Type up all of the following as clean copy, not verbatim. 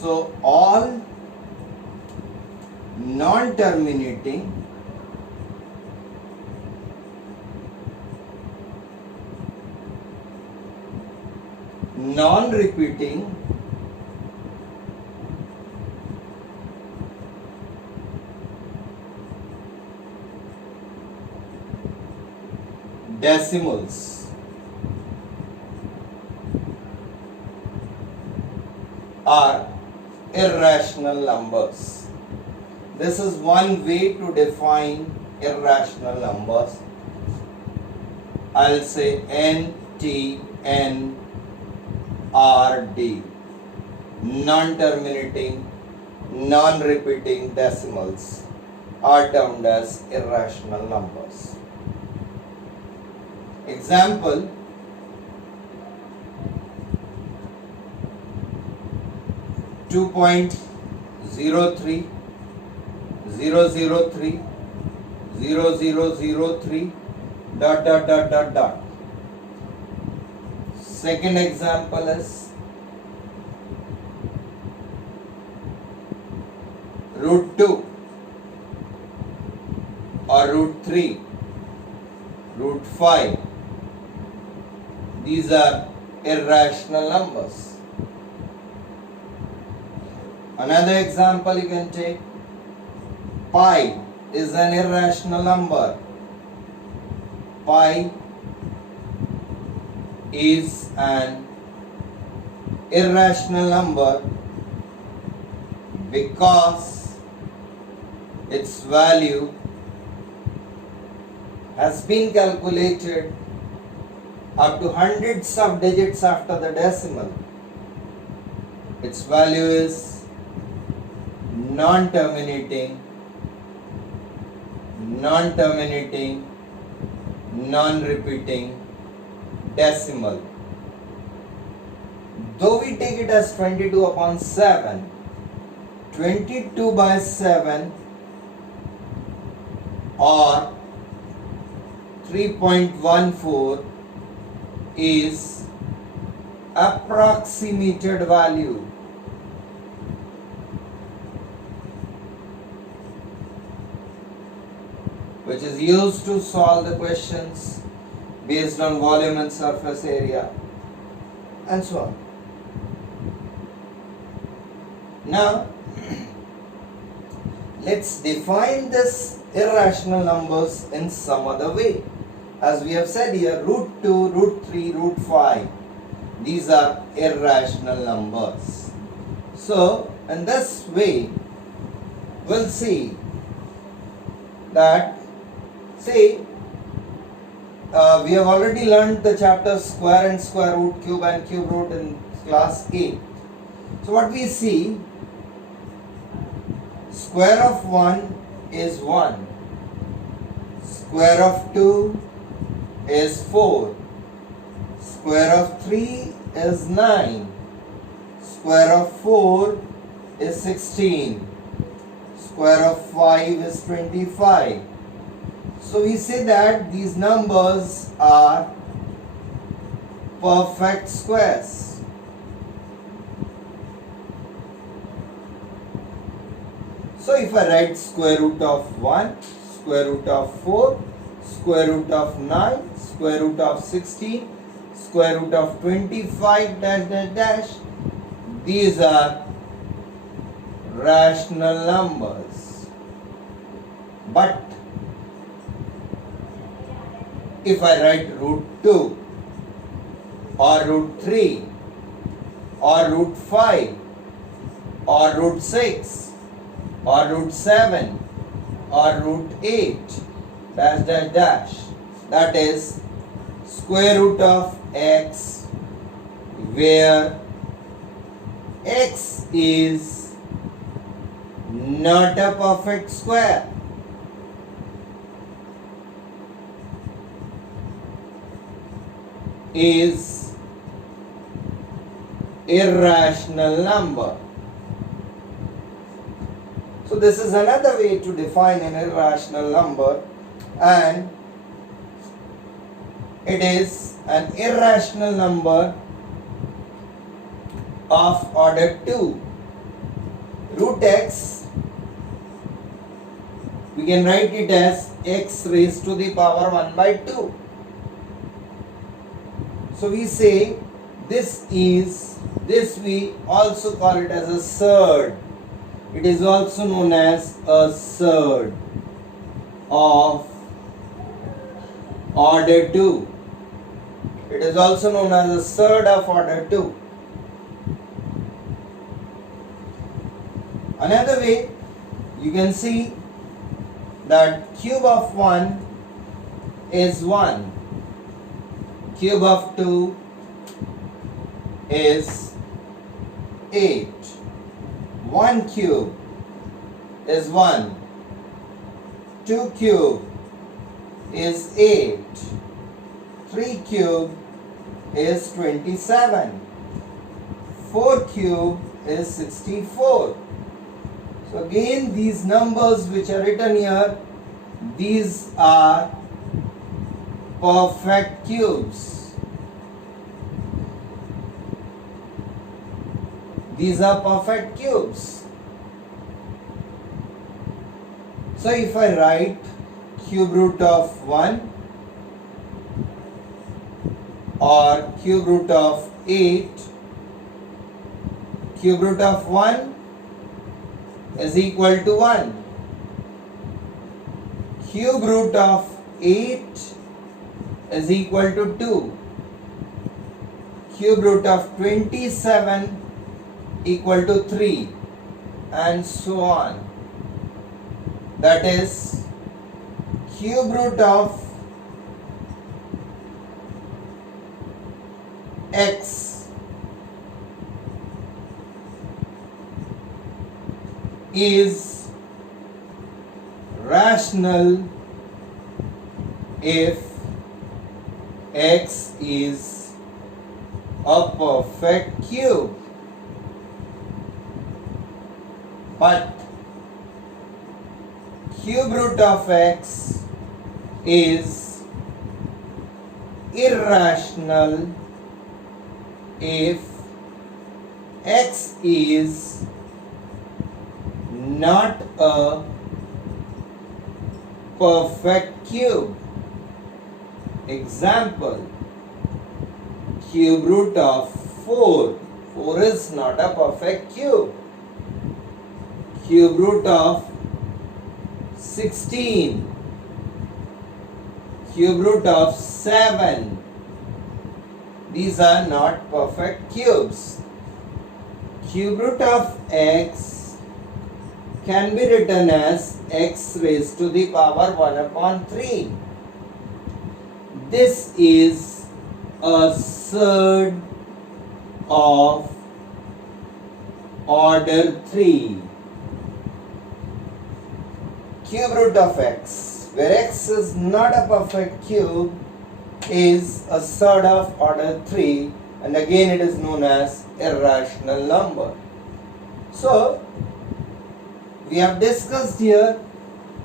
So all non-terminating non-repeating decimals are irrational numbers. This is one way to define irrational numbers. I'll say N, T, N, R, D. Non-terminating, non-repeating decimals are termed as irrational numbers. Example, 2.03, 003, 0003, ... Second example is √2 or √3, √5. These are irrational numbers. Another example you can take, pi is an irrational number. Pi is an irrational number because its value has been calculated up to hundreds of digits after the decimal. Its value is non-terminating, non-repeating decimal. Though we take it as 22/7, 22/7 or 3.14 is approximated value. Which is used to solve the questions based on volume and surface area and so on. Now, let's define this irrational numbers in some other way. As we have said here, √2, √3, √5, these are irrational numbers. So, in this way, we'll see that, say, we have already learned the chapter square and square root, cube and cube root in class 8. So what we see, square of 1 is 1, square of 2 is 4, square of 3 is 9, square of 4 is 16, square of 5 is 25. So we say that these numbers are perfect squares. So if I write square root of 1, square root of 4, square root of 9, square root of 16, square root of 25 ... These are rational numbers. But if I write √2 or √3 or √5 or √6 or √7 or √8 ... that is square root of x, where x is not a perfect square. Is irrational number. So this is another way to define an irrational number, and it is an irrational number of order 2. root x, we can write it as x raised to the power 1 by 2. So we say this we also call it as a surd. It is also known as a surd of order 2. It is also known as a surd of order 2. Another way, you can see that cube of 1 is 1. Cube of 2 is 8. 1 cube is 1. 2 cube is 8. 3 cube is 27. 4 cube is 64. So again, these numbers which are written here, these are perfect cubes. These are perfect cubes. So if I write cube root of 1 or cube root of 8, cube root of 1 is equal to 1. Cube root of 8 is equal to 2. Cube root of 27 equal to 3, and so on. That is, cube root of x is rational if x is a perfect cube. But cube root of x is irrational if x is not a perfect cube. Example, cube root of 4. 4 is not a perfect cube. Cube root of 16. Cube root of 7. These are not perfect cubes. Cube root of x can be written as x raised to the power 1 upon 3. This is a surd of order 3. Cube root of x, where x is not a perfect cube, is a surd of order 3, and again it is known as irrational number. So we have discussed here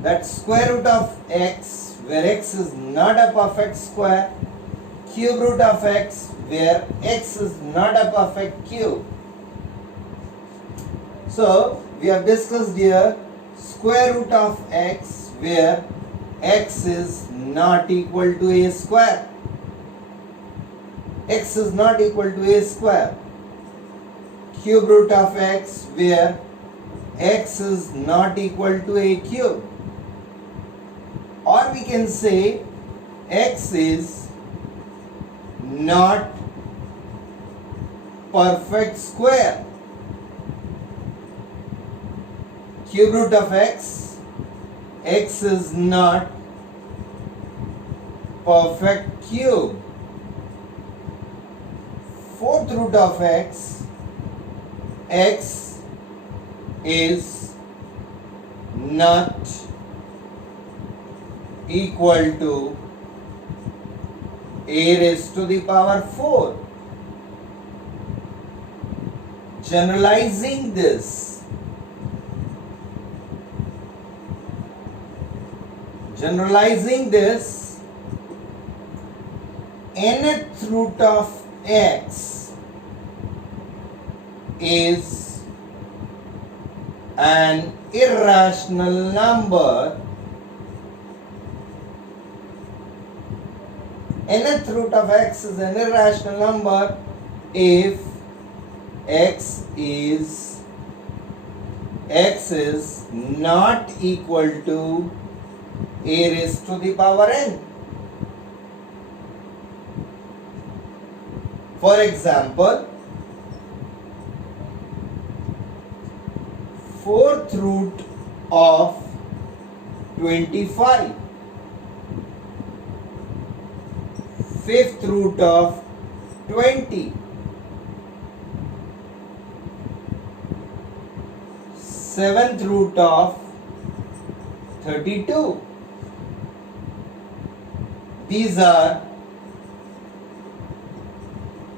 that square root of x, where x is not a perfect square, cube root of x, where x is not a perfect cube. So we have discussed here square root of x, where x is not equal to a square. X is not equal to a square. Cube root of x, where x is not equal to a cube. Or we can say x is not perfect square. Cube root of x, x is not perfect cube. Fourth root of x, x is not equal to a raised to the power 4. Generalizing this, nth root of x is an irrational number, nth root of x is an irrational number if x is not equal to a raised to the power n. For example, fourth root of 25, fifth root of 20, seventh root of 32. These are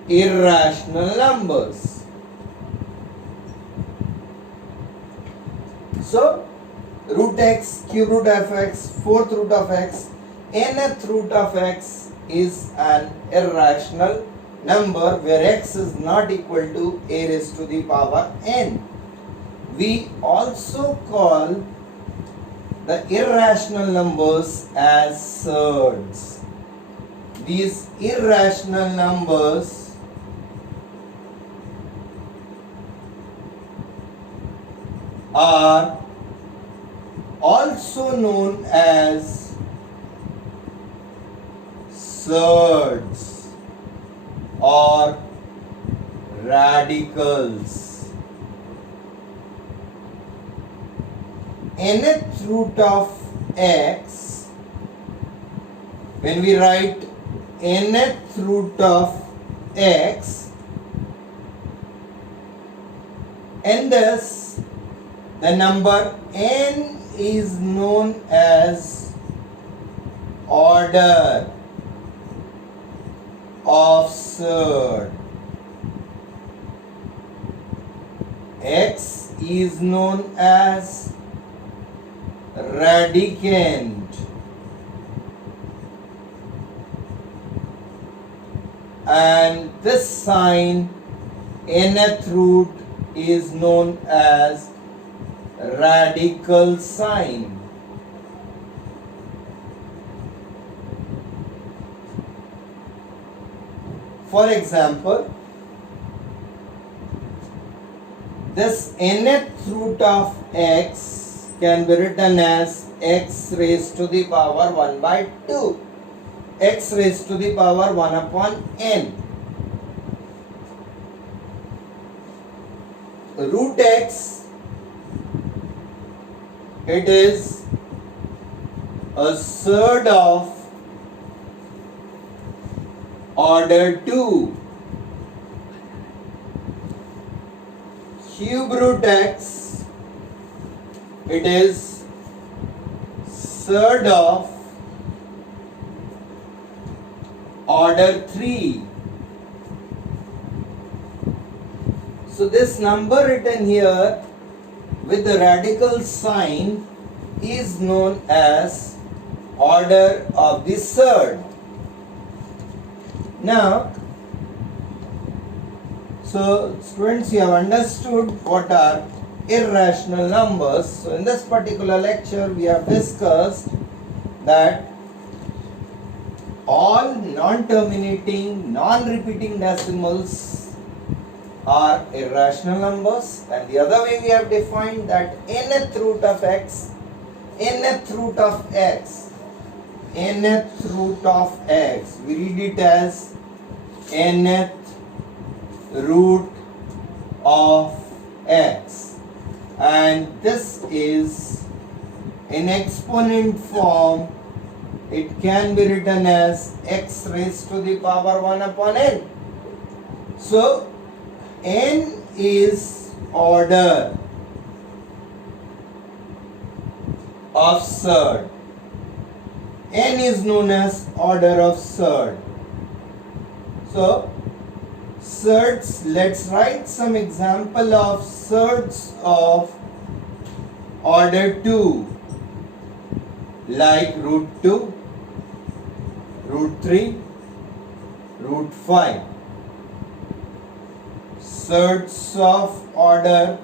irrational numbers. So, root x, cube root of x, fourth root of x, nth root of x is an irrational number where x is not equal to a raised to the power n. We also call the irrational numbers as surds. These irrational numbers are also known as surds or radicals. Nth root of x, when we write nth root of x, and thus the number n is known as order of surd. X is known as radicand and this sign nth root is known as radical sign. For example, this nth root of x can be written as x raised to the power 1 by 2, x raised to the power 1 upon n. Root x, it is a surd of order 2. Cube root x, it is surd of order 3. So this number written here with the radical sign is known as order of the surd. Now, so students, you have understood what are irrational numbers. So in this particular lecture we have discussed that all non-terminating, non-repeating decimals are irrational numbers, and the other way we have defined that nth root of x, nth root of x, nth root of x, we read it as nth root of x, and this is in exponent form. It can be written as x raised to the power 1 upon n. So n is order of surd. N is known as order of surd. So surds, let's write some example of surds of order 2 like root 2, root 3, root 5. Surds of order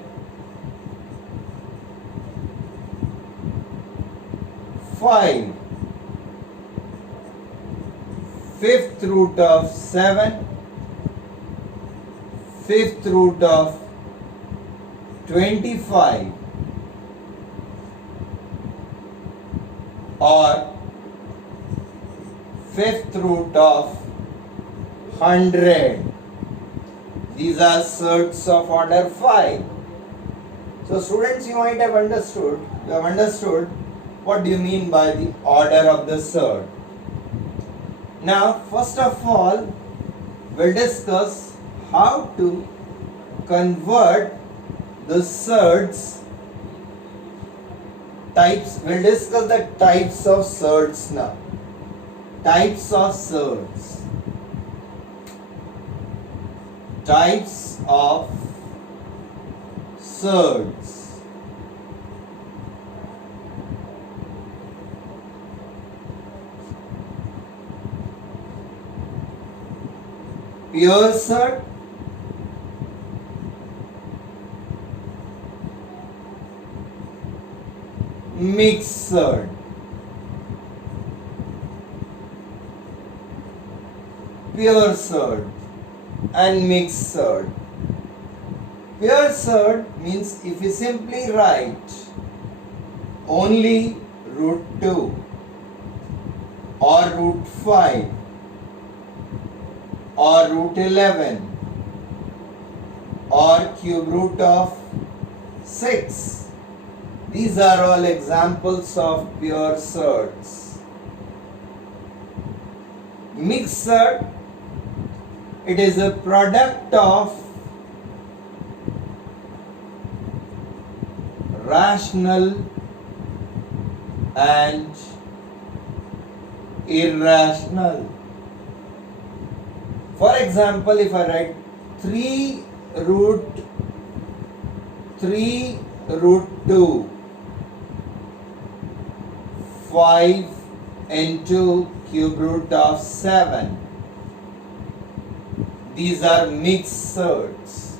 5. Fifth root of 7. Fifth root of 25. Or fifth root of 100. These are surds of order 5. So students, you might have understood, what do you mean by the order of the surd. Now first of all, we'll discuss how to convert the surds types. We'll discuss the types of surds now. Types of surds. Types of surds. Pure surd, mixed surd, pure surd and mixed surd. Pure surd means if you simply write only root 2 or root 5 or root 11 or cube root of 6, these are all examples of pure surds. Mixed surd, it is a product of rational and irrational. For example, if I write 3 root 2, 5 into cube root of 7, these are mixed surds.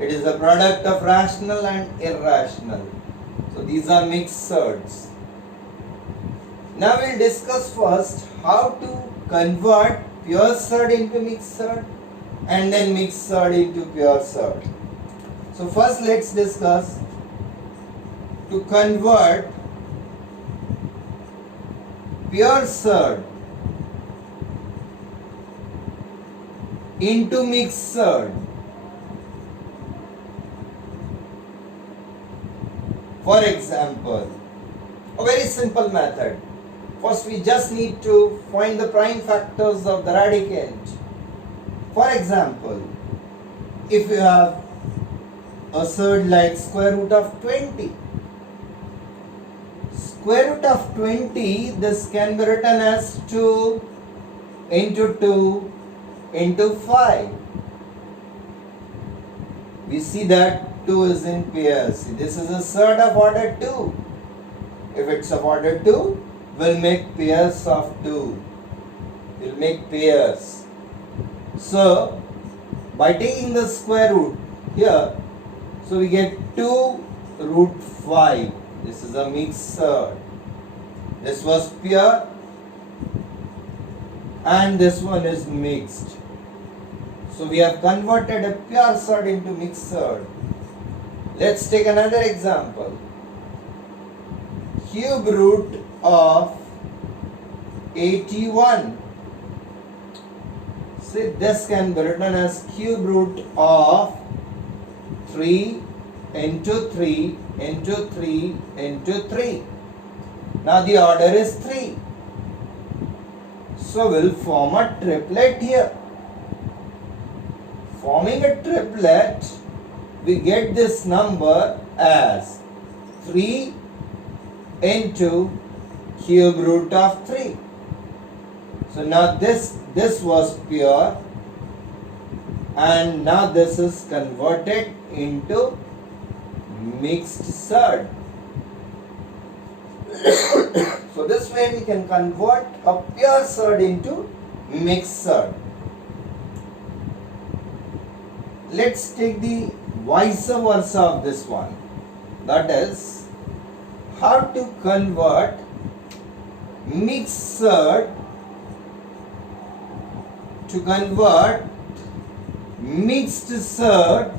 It is a product of rational and irrational. So these are mixed surds. Now we'll discuss first how to convert pure surd into mixed surd and then mixed surd into pure surd. So first let's discuss to convert pure surd into mixed surd. For example, a very simple method. First we just need to find the prime factors of the radicand. For example, if you have a surd like square root of 20, square root of 20, this can be written as 2 into 2 into 5. We see that 2 is in pairs. This is a surd of order 2. If it's of order 2, we'll make pairs of 2. We'll make pairs. So, by taking the square root here, so we get 2 root 5. This is a mixed surd. This was pure and this one is mixed. So we have converted a pure surd into mixed surd. Let's take another example. Cube root of 81. See, this can be written as cube root of 3 into 3 into 3 into 3. Now the order is 3. So we'll form a triplet here. Forming a triplet, we get this number as 3 into cube root of 3. So now this was pure and now this is converted into mixed surd. So this way we can convert a pure surd into mixed surd. Let's take the vice versa of this one. That is how to convert mixed to convert mixed surd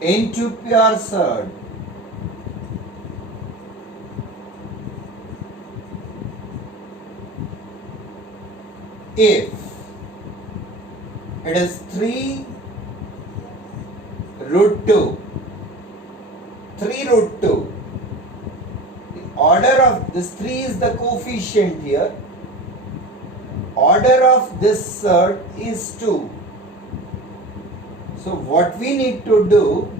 into pure surd. If it is 3 root 2, 3 root 2, the order of this 3 is the coefficient here, order of this surd is 2. So what we need to do,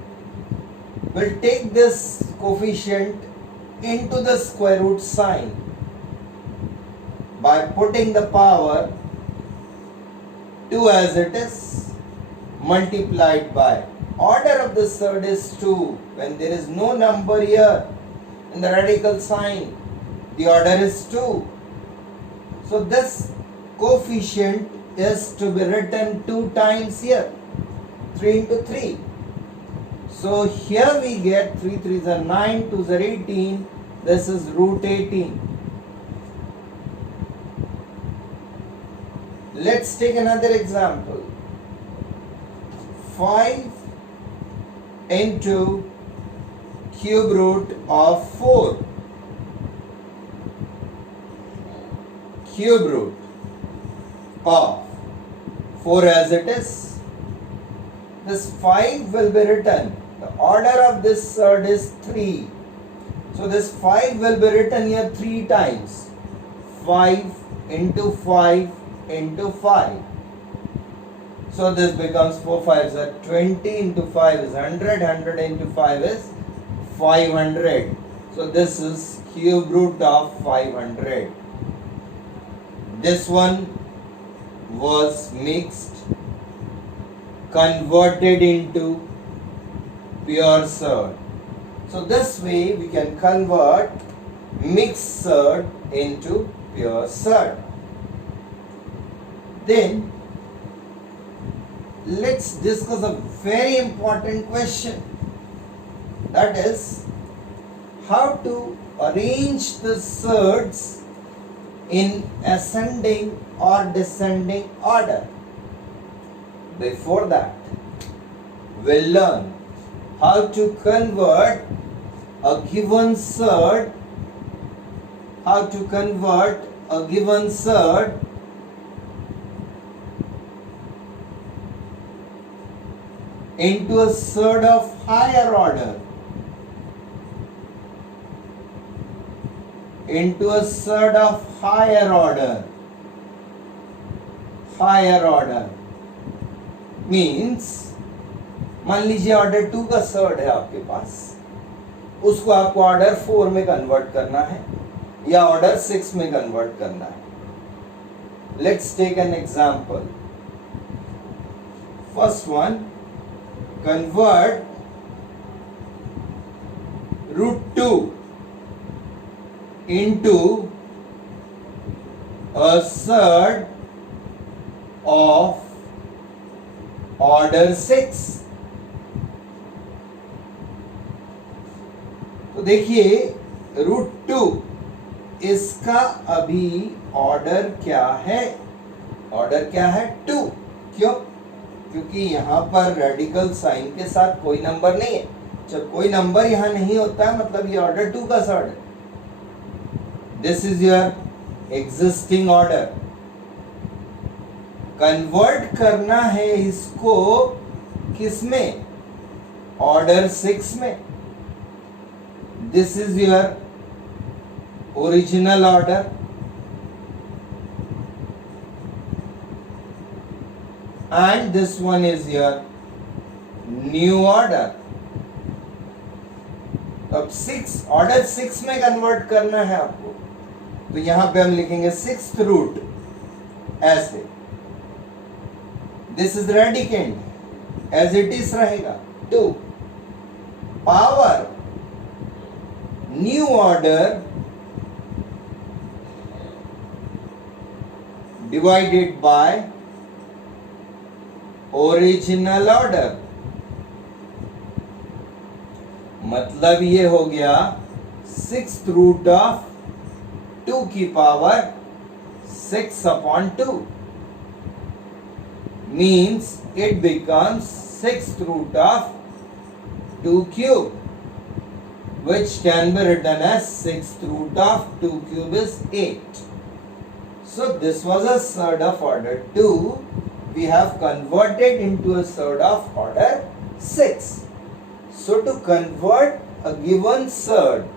we'll take this coefficient into the square root sign by putting the power 2 as it is multiplied by order of the surd is 2. When there is no number here in the radical sign, the order is 2. So this coefficient is to be written 2 times here, 3 into 3. So here we get 3 3s are 9, 2s are 18, this is root 18. Let's take another example. 5 into cube root of 4. Cube root of 4 as it is. This 5 will be written. The order of this surd is 3. So this 5 will be written here 3 times. 5 into 5 into 5. So this becomes 4 5s are 20 into 5 is 100, 100 into 5 is 500. So this is cube root of 500. This one was mixed, converted into pure surd. So this way we can convert mixed surd into pure surd. Then let's discuss a very important question, that is how to arrange the surds in ascending or descending order. Before that, we'll learn how to convert a given surd, into a surd of higher order. Higher order means, मान लीजिए order 2 का surd है आपके पास, उसको आपको order 4 में convert करना है या ऑर्डर 6 में कन्वर्ट करना है. Let's take an example. First one, convert root 2 into a surd of order 6. तो देखिए रूट 2 इसका अभी ऑर्डर क्या है? ऑर्डर क्या है? 2. क्यों? क्योंकि यहाँ पर रेडिकल साइन के साथ कोई नंबर नहीं है. जब कोई नंबर यहाँ नहीं होता है मतलब ये ऑर्डर 2 का सर्ड है. This is your existing order. Convert करना है इसको किसमें? ऑर्डर 6 में. This is your original order. And this one is your new order. अब 6 ऑर्डर 6 में कन्वर्ट करना है आपको, तो यहां पे हम लिखेंगे 6th रूट ऐसे. This is radicand as it is रहेगा 2 power new order divided by original order. मतलब ये हो गया sixth root of 2 की power 6 upon 2 means it becomes sixth root of 2 cube, which can be written as sixth root of 2 cube is 8. So this was a surd of order 2. We have converted into a surd of order 6. So to convert a given surd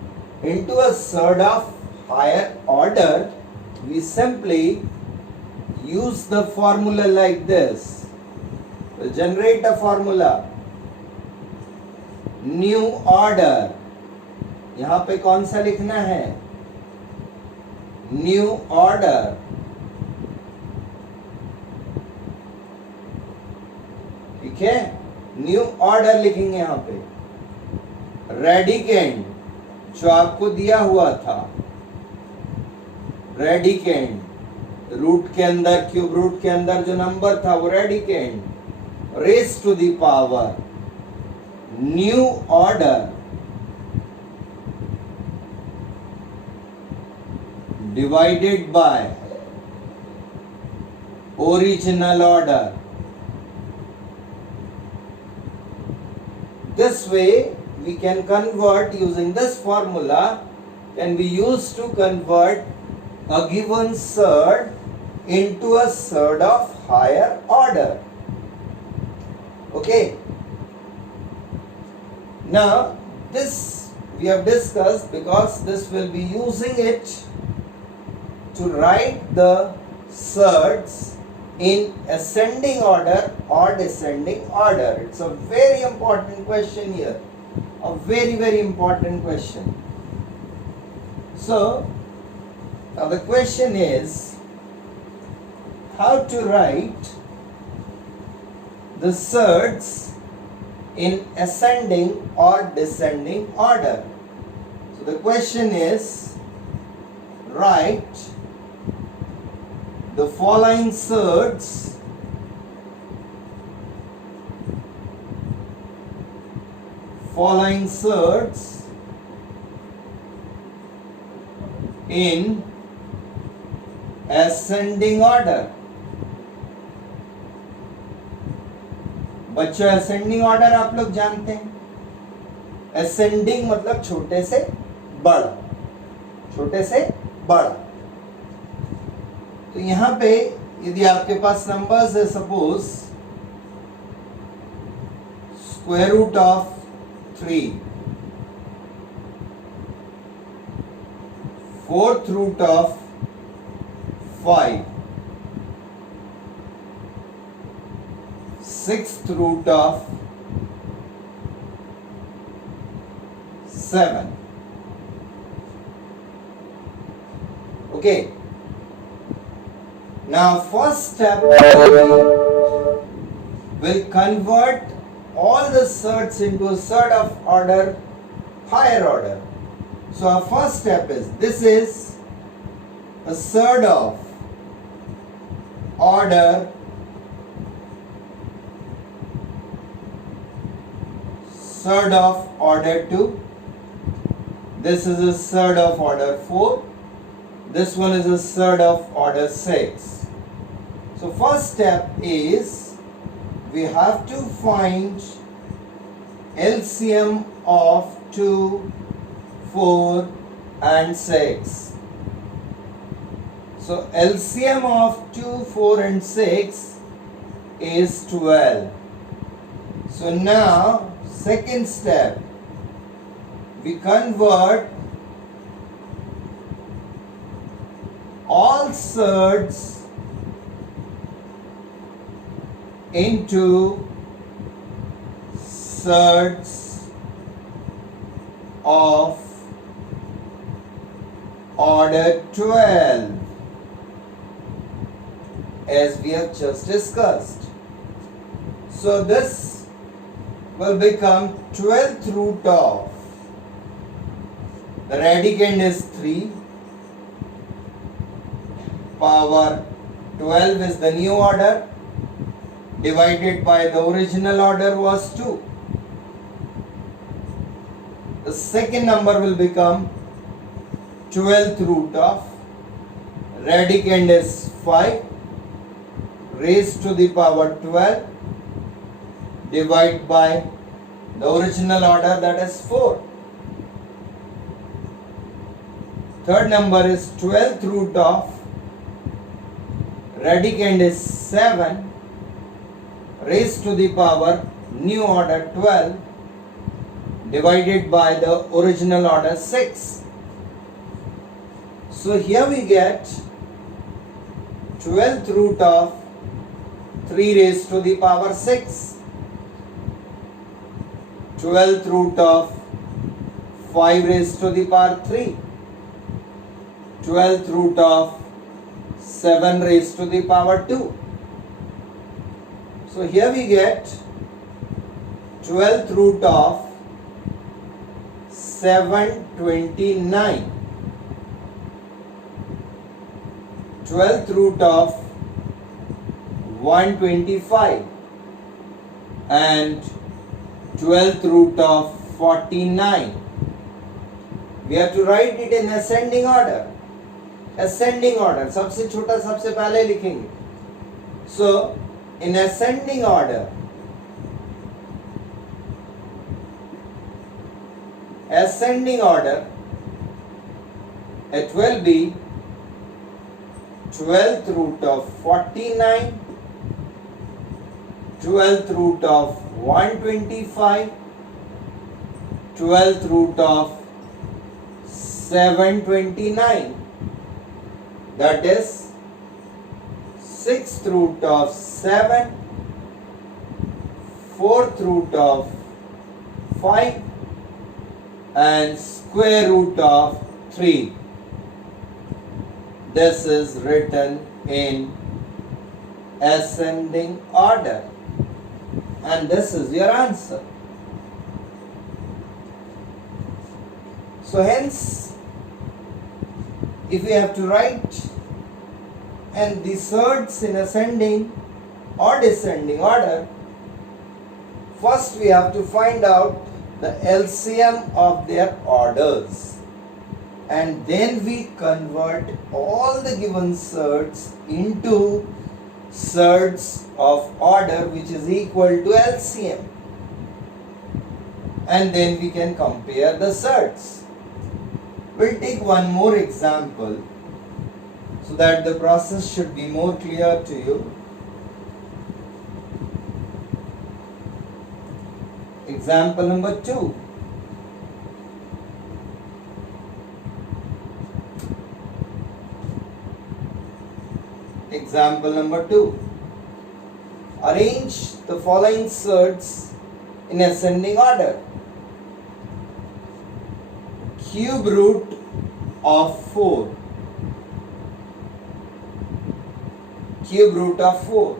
into a surd of higher order, we simply use the formula like this. We'll generate a formula. New order. यहाँ पे कौन सा लिखना है? New order. ठीक है, new order लिखेंगे यहाँ पे. रेडिकेंड जो आपको दिया हुआ था, रेडिकेंड रूट के अंदर, क्यूब रूट के अंदर जो नंबर था वो radicand, raise to the power new order divided by original order. This way we can convert using this formula, can be used to convert a given surd into a surd of higher order. Okay. Now this we have discussed because this will be using it to write the surds in ascending order or descending order. It's a very important question here. A very, very important question. So, now the question is how to write the surds in ascending or descending order. So the question is, write the following surds in ascending order. बच्चों ascending order आप लोग जानते हैं. Ascending मतलब छोटे से बड़ा, छोटे से बड़ा. तो यहां पे यदि आपके पास नंबर्स है, suppose square root of 3, fourth root of 5, sixth root of 7. Okay. Now first step will convert all the surds into a surd of order higher order. So our first step is, this is a surd of order surd of order 2. This is a surd of order 4. This one is a surd of order 6. So first step is we have to find LCM of 2, 4 and 6. So LCM of 2, 4 and 6 is 12. So now second step, we convert all surds into surds of order 12 as we have just discussed. So this will become 12th root of, the radicand is 3, power 12 is the new order, divided by the original order was 2. The second number will become 12th root of radicand is 5 raised to the power 12 divided by the original order, that is 4. Third number is 12th root of radicand is 7 raised to the power new order 12 divided by the original order 6. So here we get 12th root of 3 raised to the power 6, 12th root of 5 raised to the power 3, 12th root of 7 raised to the power 2. So here we get 12th root of 729, 12th root of 125 and 12th root of 49. We have to write it in ascending order. Ascending order, सबसे छोटा सबसे पहले लिखेंगे. So in ascending order, it will be 12th root of 49, 12th root of 125, 12th root of 729, that is 6th root of 7, 4th root of 5 and square root of 3. This is written in ascending order, and this is your answer. So hence, if we have to write and the surds in ascending or descending order, first we have to find out the LCM of their orders, and then we convert all the given surds into surds of order which is equal to LCM, and then we can compare the surds. We'll take one more example so that the process should be more clear to you. Example number 2. Example number 2. Arrange the following surds in ascending order. Cube root of 4. Cube root of 4.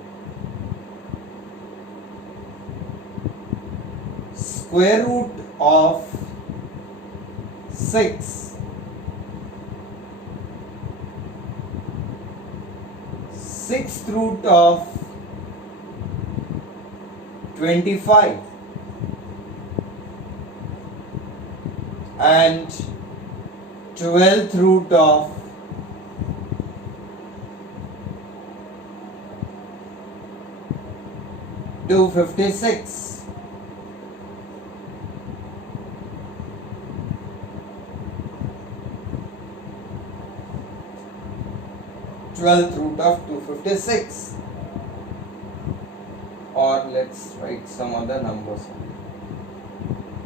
Square root of 6. Sixth root of 25 and 12th root of 256. Twelfth root of 256, or let's write some other numbers.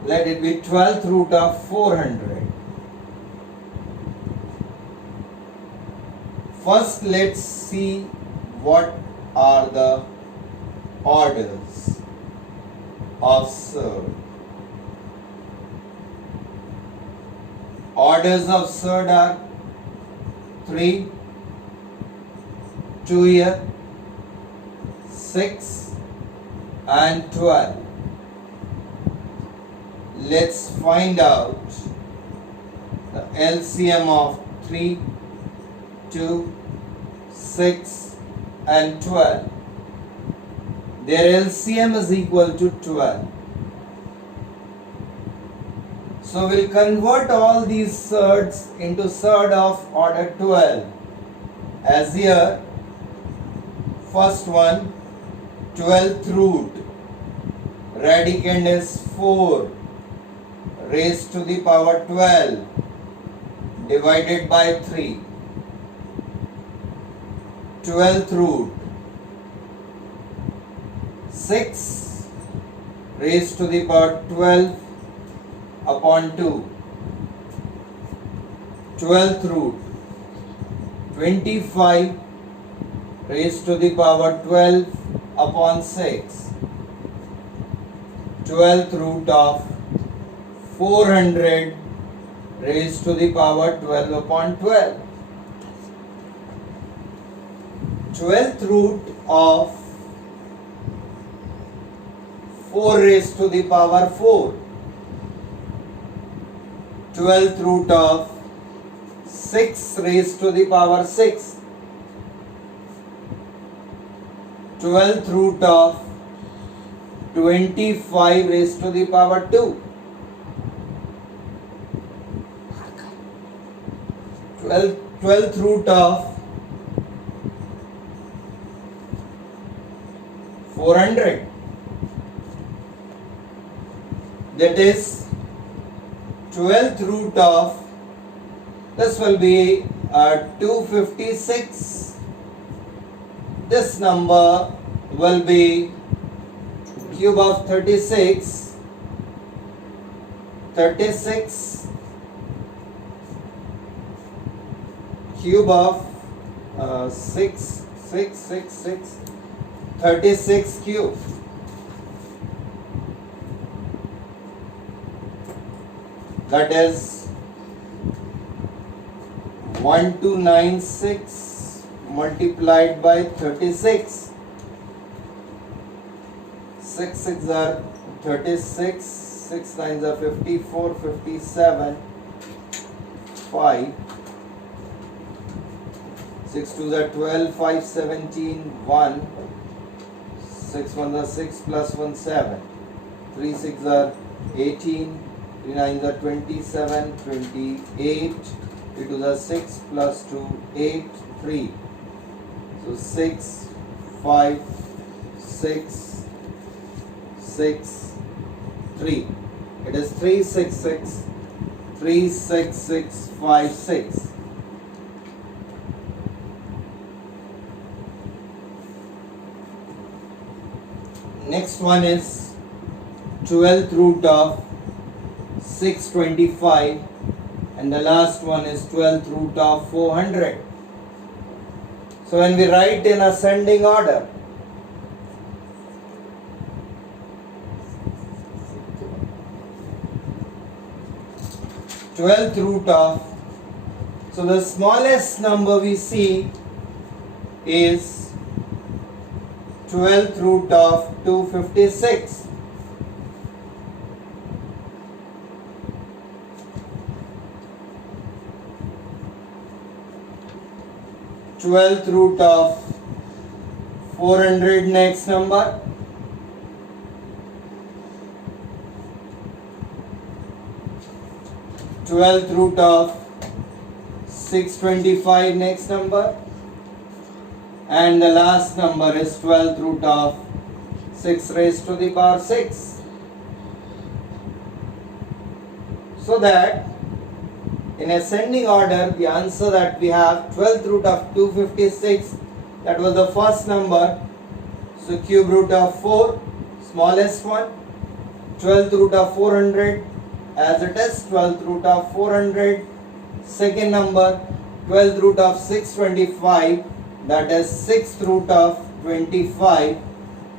Let it be 12th root of 400. First, let's see what are the orders of surd. Orders of surd are 3, 2 here, 6 and 12. Let's find out the LCM of 3, 2, 6 and 12. Their LCM is equal to 12. So So we'll convert all these surds into surd of order 12. As here, first one, 12th root, radicand is 4 raised to the power 12 divided by 3. 12th root, 6 raised to the power 12 upon 2. 12th root, 25 raised to the power 12 upon 6. 12th root of 400 raised to the power 12 upon 12. 12th root of 4 raised to the power 4. 12th root of 6 raised to the power 6. 12th root of 25 raised to the power 2. 12th root of 400, that is 12th root of, this will be 256. This number will be cube of 36. 36 cube of 36 cube. That is 1296 multiplied by 36. 6 6 are 36, 6 9s are 54, 57, 5. 6 2s are 12, 5 17, 1. 6 1s are 6 plus 1 7. 3 6 are 18. 3 9s are 27, 28. 3 2s are 6 plus 2, 8, 3. So 6, 5, 6, 6, 3. It is 366, 36656. Next one is 12th root of 625, and the last one is 12th root of 400. So when we write in ascending order, twelfth root of, so the smallest number we see is 12th root of 256. Twelfth root of 400, next number. Twelfth root of 625, next number. And the last number is 12th root of 6 raised to the power 6. So that in ascending order, the answer that we have 12th root of 256, that was the first number. So cube root of 4, smallest one. 12th root of 400 as it is, 12th root of 400. Second number, 12th root of 625, that is 6th root of 25.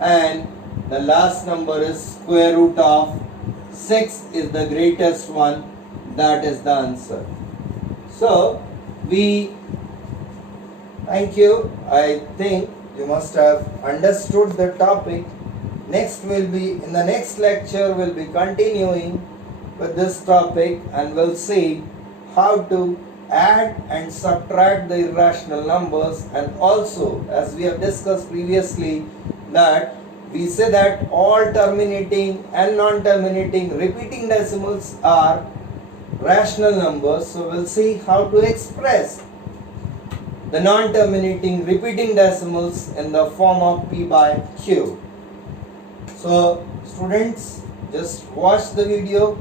And the last number is square root of 6 is the greatest one. That is the answer. So thank you. I think you must have understood the topic. Next will be, in the next lecture, we'll be continuing with this topic, and we'll see how to add and subtract the irrational numbers. And also, as we have discussed previously, that we say that all terminating and non-terminating repeating decimals are rational numbers. So we'll see how to express the non-terminating repeating decimals in the form of P by Q. So students, just watch the video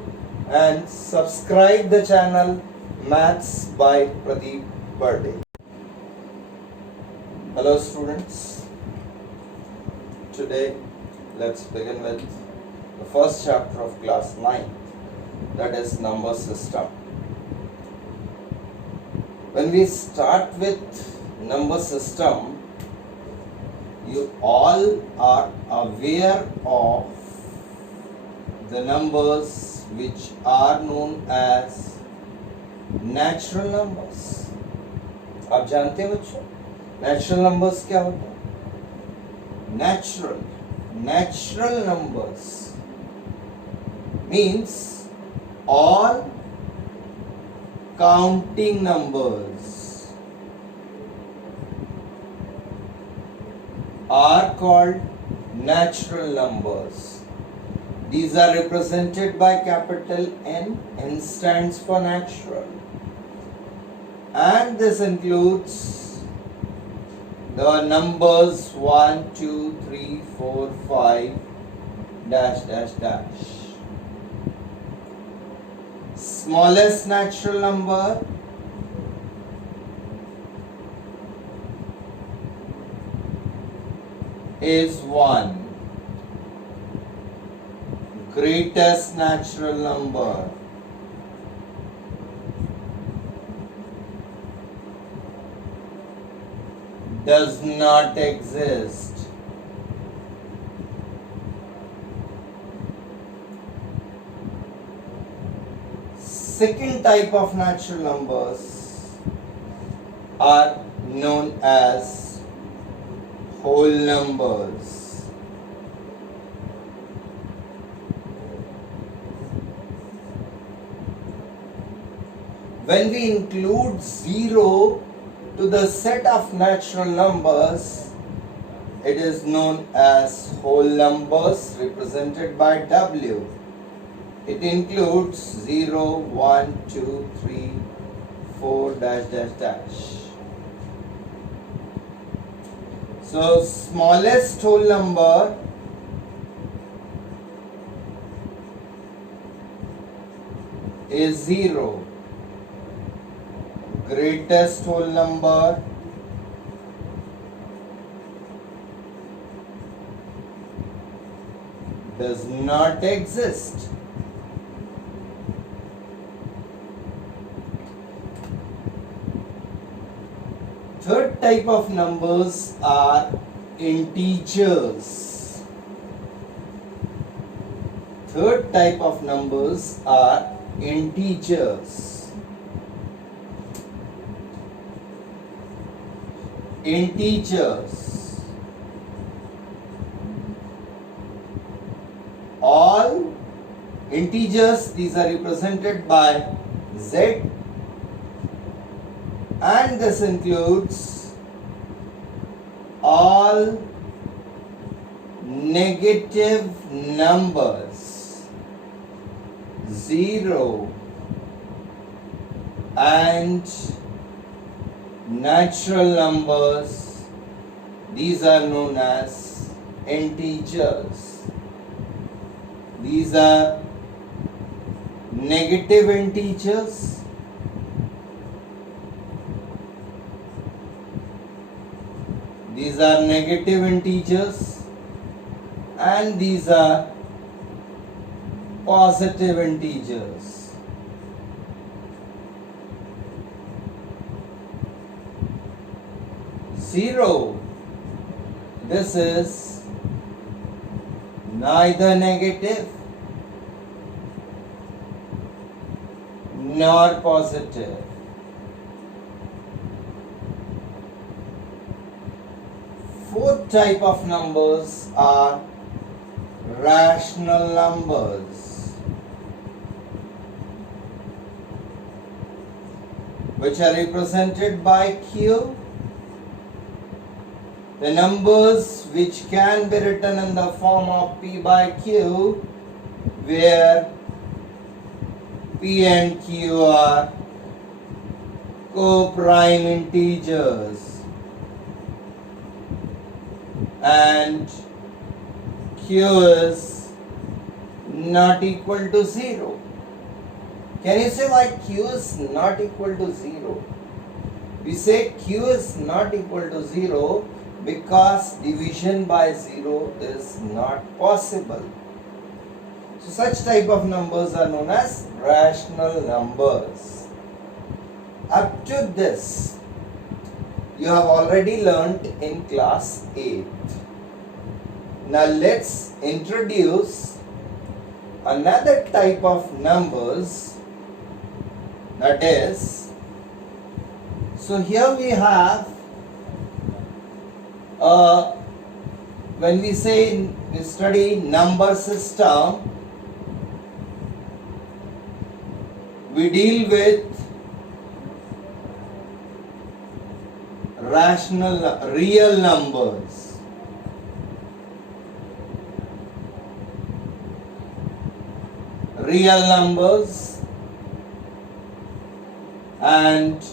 and subscribe the channel Maths by Pradeep Birde. Hello students, today let's begin with the first chapter of class 9, that is number system. When we start with number system, you all are aware of the numbers which are known as natural numbers. आप जानते हैं बच्चों natural numbers क्या होता है? Natural numbers means all counting numbers are called natural numbers. These are represented by capital N. N stands for natural, and this includes the numbers 1, 2, 3, 4, 5, dash, dash, dash. Smallest natural number is 1. Greatest natural number does not exist. Second type of natural numbers are known as whole numbers. When we include 0 to the set of natural numbers, it is known as whole numbers represented by W. It includes 0, 1, 2, 3, 4, dash, dash, dash. So smallest whole number is 0. Greatest whole number does not exist. Third type of numbers are integers. Third type of numbers are integers. Integers. All integers, these are represented by Z, and this includes all negative numbers, 0 and natural numbers. These are known as integers. These are negative integers, these are negative integers, and these are positive integers. 0, this is neither negative nor positive. Fourth type of numbers are rational numbers, which are represented by Q. The numbers which can be written in the form of P by Q, where P and Q are co-prime integers and Q is not equal to 0. Can you say why Q is not equal to 0? We say Q is not equal to 0 because division by 0 is not possible. So such type of numbers are known as rational numbers. Up to this, you have already learnt in class 8. Now let's introduce another type of numbers, that is, so here we have when we say we study number system, we deal with real numbers. Real numbers and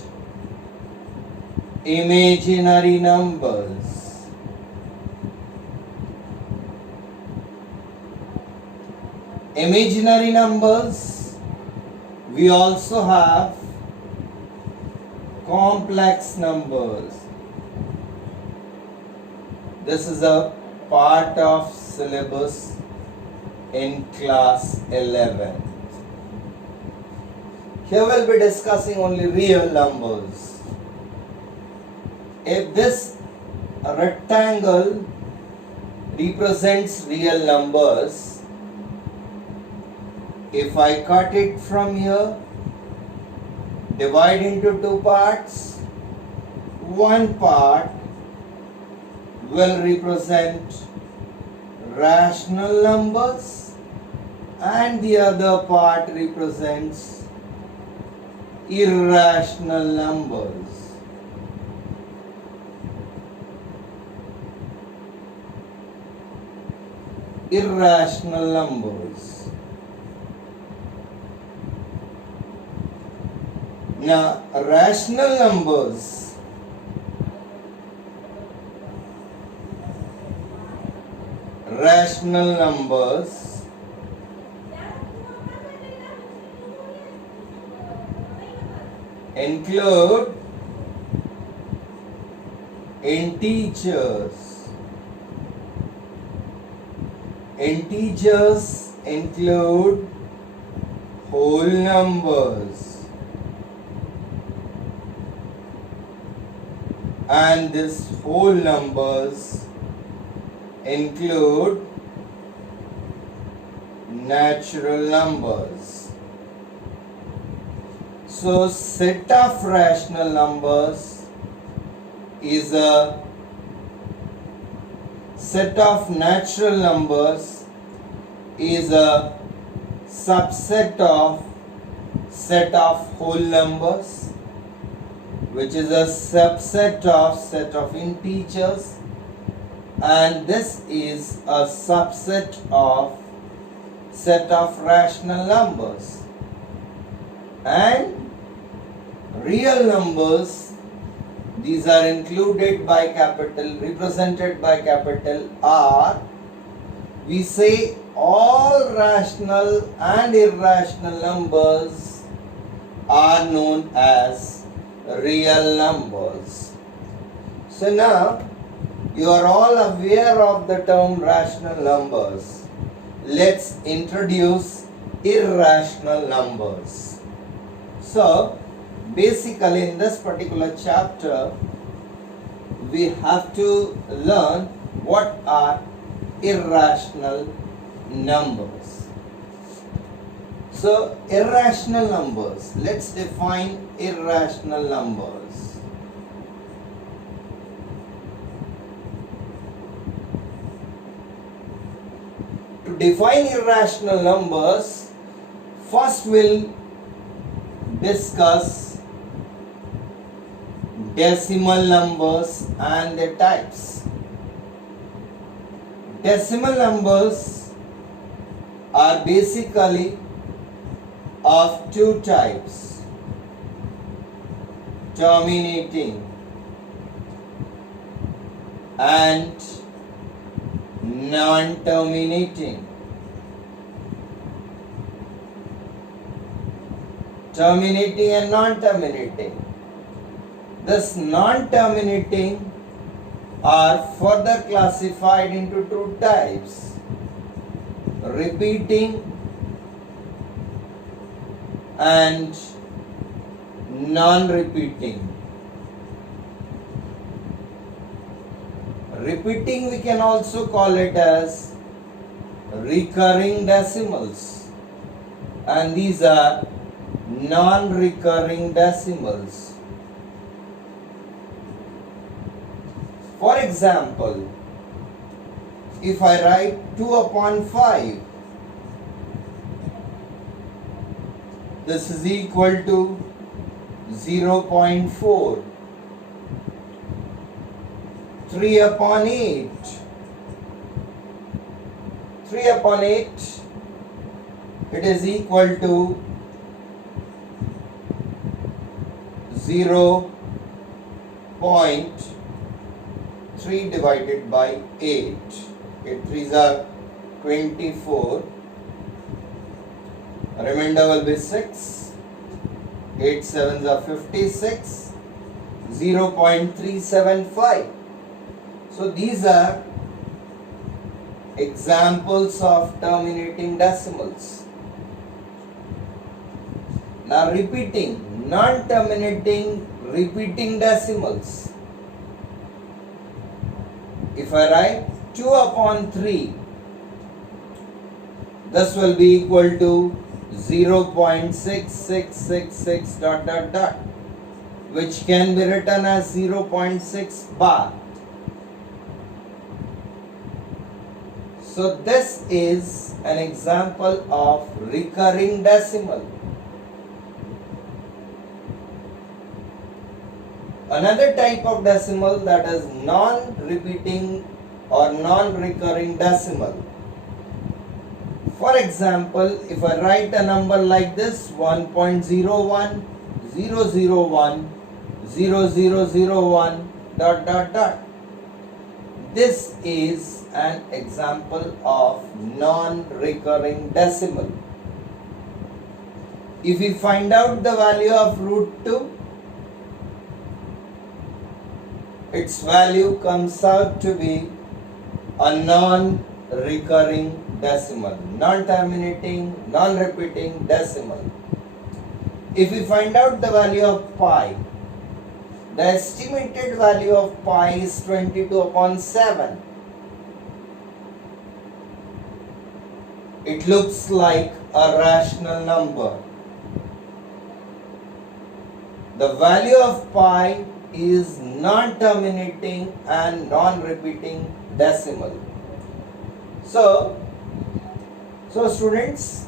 imaginary numbers. Imaginary numbers, we also have complex numbers. This is a part of syllabus in class 11. Here we'll be discussing only real numbers. If this rectangle represents real numbers, if I cut it from here, divide into two parts, one part will represent rational numbers and the other part represents irrational numbers. Irrational numbers. Now, rational numbers include integers. Integers include whole numbers, and these whole numbers include natural numbers. So set of rational numbers is a set of natural numbers is a subset of set of whole numbers, which is a subset of set of integers, and this is a subset of set of rational numbers. And real numbers, these are included by capital, represented by capital R. We say all rational and irrational numbers are known as real numbers. So now you are all aware of the term rational numbers. Let's introduce irrational numbers. So basically in this particular chapter we have to learn what are irrational numbers. So irrational numbers, let's define irrational numbers. To define irrational numbers, first we'll discuss decimal numbers and their types. Decimal numbers are basically of two types: terminating and non-terminating. Terminating and non-terminating. This non-terminating are further classified into two types: repeating and non-repeating. Repeating we can also call it as recurring decimals, and these are non-recurring decimals. For example, if I write 2 upon 5, this is equal to 0.4. 3 upon 8. 3 upon 8, it is equal to 0.3 divided by 8. 8 3s are 24. Remainder will be 6. 8 7s are 56. 0.375. So these are examples of terminating decimals. Now repeating, non-terminating repeating decimals. If I write 2 upon 3, this will be equal to 0.6666 dot dot dot, which can be written as 0.6 bar. So this is an example of recurring decimal. Another type of decimal, that is non-repeating or non-recurring decimal. For example, if I write a number like this, 1.01, 001, 0001 dot dot dot. This is an example of non-recurring decimal. If we find out the value of root 2, its value comes out to be a non-recurring decimal, non-terminating, non-repeating decimal. If we find out the value of pi, the estimated value of pi is 22 upon 7. It looks like a rational number. The value of pi is non-terminating and non-repeating decimal. So students,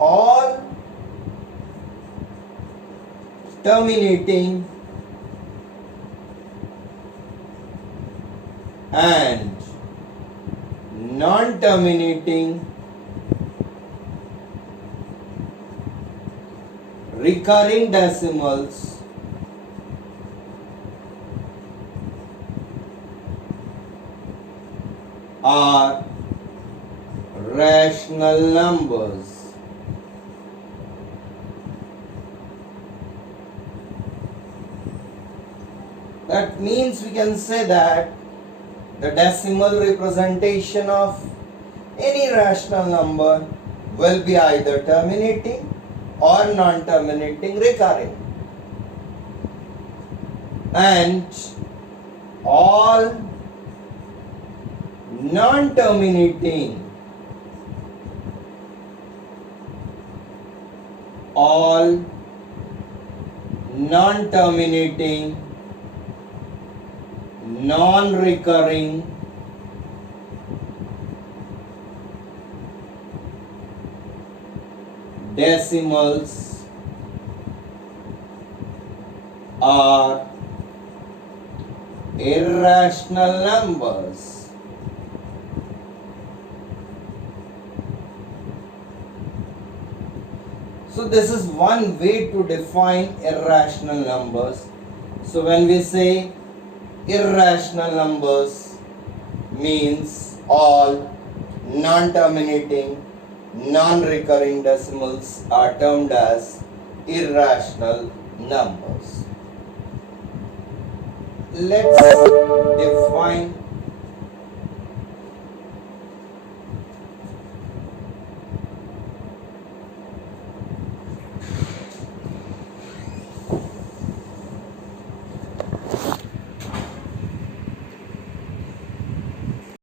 all terminating and non-terminating recurring decimals are rational numbers. That means we can say that the decimal representation of any rational number will be either terminating or non-terminating recurring. And all non-terminating non-recurring decimals are irrational numbers. So this is one way to define irrational numbers. So when we say irrational numbers means all non-terminating, non-recurring decimals are termed as irrational numbers. Let's define